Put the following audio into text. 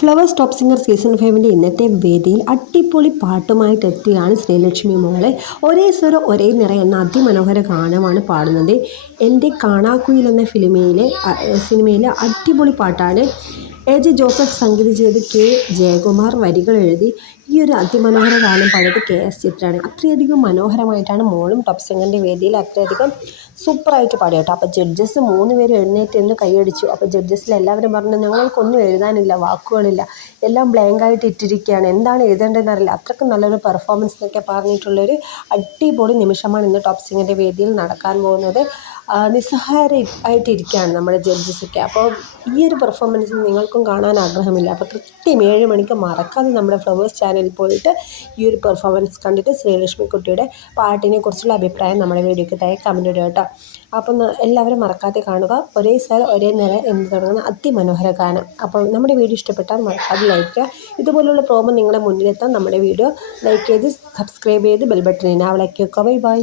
Flowers top singer season 5 ഇന്നത്തെ വേദിയിൽ അടിപൊളി പാട്ടുമായിട്ട് എത്തുകയാണ് ശ്രീലക്ഷ്മി മോളെ. ഒരേ സ്വരം ഒരേ നിറ എന്ന അതിമനോഹര ഗാനമാണ് പാടുന്നത്. എൻ്റെ കാണാക്കുയിൽ എന്ന സിനിമയിലെ അടിപൊളി പാട്ടാണ്. AJ ജോസഫ് സംഗീതം ചെയ്ത് ജയകുമാർ വരികൾ എഴുതി ഈ ഒരു അതിമനോഹര ഗാനം പാടിയത് KS ചിത്രയാണ്. അത്രയധികം മനോഹരമായിട്ടാണ് മോളും ടോപ്പ് സിംഗറിൻ്റെ വേദിയിൽ അത്രയധികം സൂപ്പറായിട്ട് പാടി കേട്ടോ. അപ്പോൾ ജഡ്ജസ് 3 പേര് എഴുന്നേറ്റ് എന്ന് കൈയടിച്ചു. അപ്പോൾ ജഡ്ജസിൽ എല്ലാവരും പറഞ്ഞു, ഞങ്ങൾക്കൊന്നും എഴുതാനില്ല, വാക്കുകളില്ല, എല്ലാം ബ്ലാങ്കായിട്ട് ഇട്ടിരിക്കുകയാണ്, എന്താണ് എഴുതേണ്ടതെന്ന് അറിയില്ല, അത്രയ്ക്കും നല്ലൊരു പെർഫോമൻസ് എന്നൊക്കെ പറഞ്ഞിട്ടുള്ളൊരു അടിപൊളി നിമിഷമാണ് ഇന്ന് ടോപ്പ് സിംഗറിൻ്റെ വേദിയിൽ നടക്കാൻ പോകുന്നത്. നിസ്സഹായരായിട്ടിരിക്കുകയാണ് നമ്മുടെ ജഡ്ജസൊക്കെ. അപ്പോൾ ഈ ഒരു പെർഫോമൻസ് നിങ്ങൾക്കും കാണാൻ ആഗ്രഹമില്ല. അപ്പോൾ കൃത്യം 7 മണിക്ക് മറക്കാതെ നമ്മുടെ ഫ്ലവേഴ്സ് ചാനലിൽ പോയിട്ട് ഈ ഒരു പെർഫോമൻസ് കണ്ടിട്ട് ശ്രീലക്ഷ്മി കുട്ടിയുടെ പാട്ടിനെ കുറിച്ചുള്ള അഭിപ്രായം നമ്മുടെ വീഡിയോയ്ക്ക് താഴെ കമൻറ്റ് ഇടുക കേട്ടോ. അപ്പം എല്ലാവരും മറക്കാതെ കാണുക. ഒരേ സ്ഥലം ഒരേ നില എന്ന് തുടങ്ങുന്ന അതിമനോഹര ഗാനം. അപ്പോൾ നമ്മുടെ വീഡിയോ ഇഷ്ടപ്പെട്ടാൽ മറക്കാതെ ലൈക്ക് ചെയ്യുക. ഇതുപോലുള്ള പ്രോമോ നിങ്ങളുടെ മുന്നിലെത്താൻ നമ്മുടെ വീഡിയോ ലൈക്ക് ചെയ്ത് സബ്സ്ക്രൈബ് ചെയ്ത് ബെൽ ബട്ടണിനെ അവളേക്ക് വെക്കുക. Bye bye.